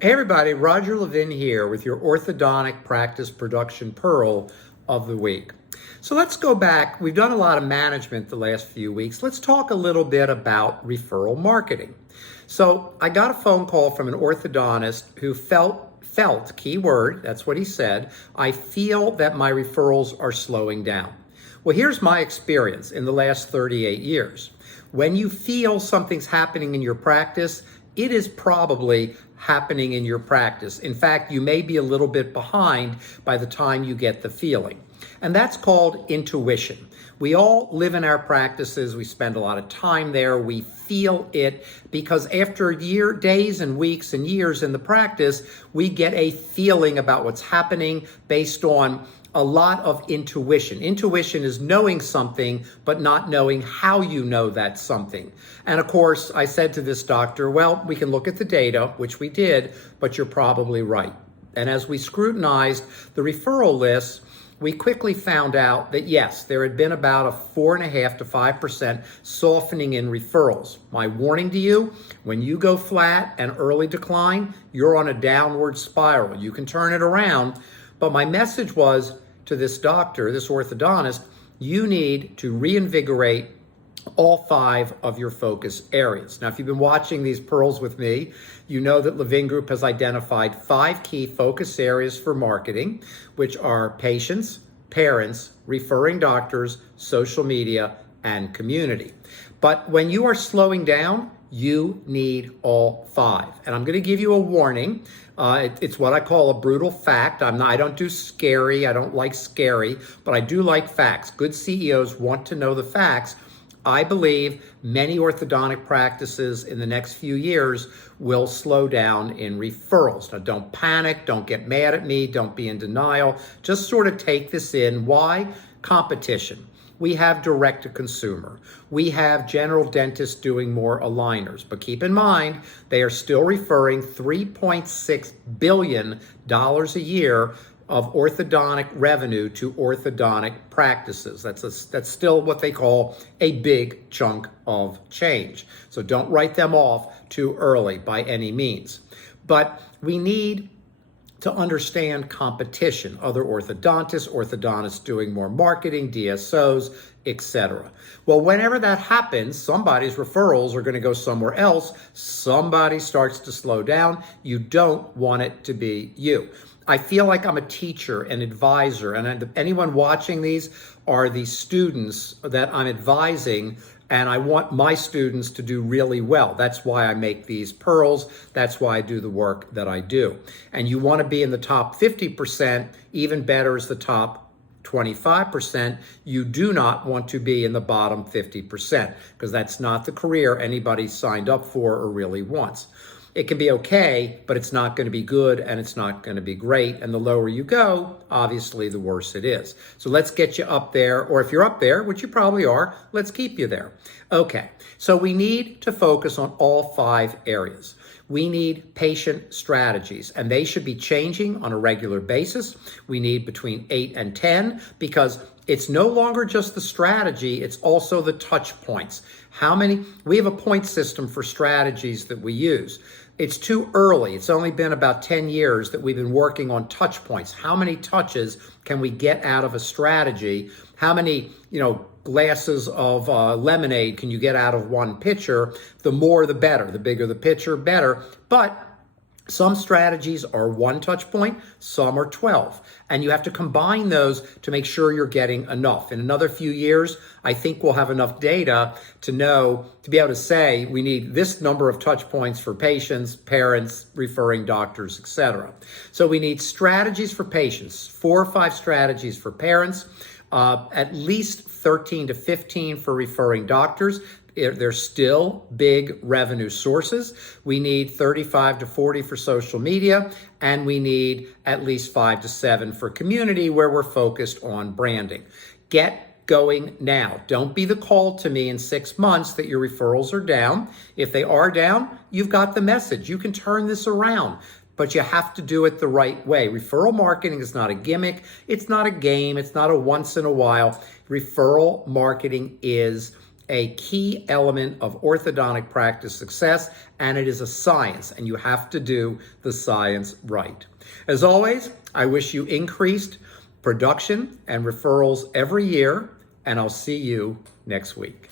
Hey everybody, Roger Levin here with your orthodontic practice production pearl of the week. So let's go back. We've done a lot of management the last few weeks. Let's talk a little bit about referral marketing. So I got a phone call from an orthodontist who felt, key word, that's what he said, I feel that my referrals are slowing down. Well, here's my experience in the last 38 years. When you feel something's happening in your practice, it is probably happening in your practice. In fact, you may be a little bit behind by the time you get the feeling. And that's called intuition. We all live in our practices. We spend a lot of time there. We feel it because after days and weeks and years in the practice, we get a feeling about what's happening based on a lot of intuition. Intuition is knowing something, but not knowing how you know that something. And of course, I said to this doctor, well, we can look at the data, which we did, but you're probably right. And as we scrutinized the referral lists, we quickly found out that yes, there had been about a 4.5% to 5% softening in referrals. My warning to you, when you go flat and early decline, you're on a downward spiral. You can turn it around. But my message was to this doctor, this orthodontist, you need to reinvigorate all 5 of your focus areas. Now, if you've been watching these pearls with me, you know that Levin Group has identified 5 key focus areas for marketing, which are patients, parents, referring doctors, social media, and community. But when you are slowing down, you need all 5. And I'm going to give you a warning. It's what I call a brutal fact. I don't do scary. I don't like scary, but I do like facts. Good CEOs want to know the facts. I believe many orthodontic practices in the next few years will slow down in referrals. Now, don't panic. Don't get mad at me. Don't be in denial. Just sort of take this in. Why? Competition. We have direct to consumer. We have general dentists doing more aligners. But keep in mind, they are still referring $3.6 billion a year of orthodontic revenue to orthodontic practices. That's still what they call a big chunk of change. So don't write them off too early by any means. But we need to understand competition, other orthodontists doing more marketing, DSOs, etc. Well, whenever that happens, somebody's referrals are going to go somewhere else. Somebody starts to slow down. You don't want it to be you. I feel like I'm a teacher, an advisor, and anyone watching these are the students that I'm advising, and I want my students to do really well. That's why I make these pearls. That's why I do the work that I do. And you want to be in the top 50%, even better is the top 25%. You do not want to be in the bottom 50% because that's not the career anybody signed up for or really wants. It can be okay, but it's not going to be good and it's not going to be great. And the lower you go, obviously, the worse it is. So let's get you up there, or if you're up there, which you probably are, let's keep you there. Okay, so we need to focus on all 5 areas. We need patient strategies, and they should be changing on a regular basis. We need between 8 and 10 because it's no longer just the strategy, it's also the touch points. We have a point system for strategies that we use. It's too early. It's only been about 10 years that we've been working on touch points. How many touches can we get out of a strategy? How many, glasses of lemonade can you get out of one pitcher? The more, the better. The bigger the pitcher, better. But some strategies are 1 touch point, some are 12. And you have to combine those to make sure you're getting enough. In another few years, I think we'll have enough data to be able to say we need this number of touch points for patients, parents, referring doctors, etc. So we need strategies for patients, 4 or 5 strategies for parents, at least 13 to 15 for referring doctors. They're still big revenue sources. We need 35 to 40 for social media, and we need at least 5 to 7 for community where we're focused on branding. Get going now. Don't be the call to me in 6 months that your referrals are down. If they are down, you've got the message. You can turn this around, but you have to do it the right way. Referral marketing is not a gimmick. It's not a game. It's not a once in a while. Referral marketing is a key element of orthodontic practice success, and it is a science, and you have to do the science right. As always, I wish you increased production and referrals every year, and I'll see you next week.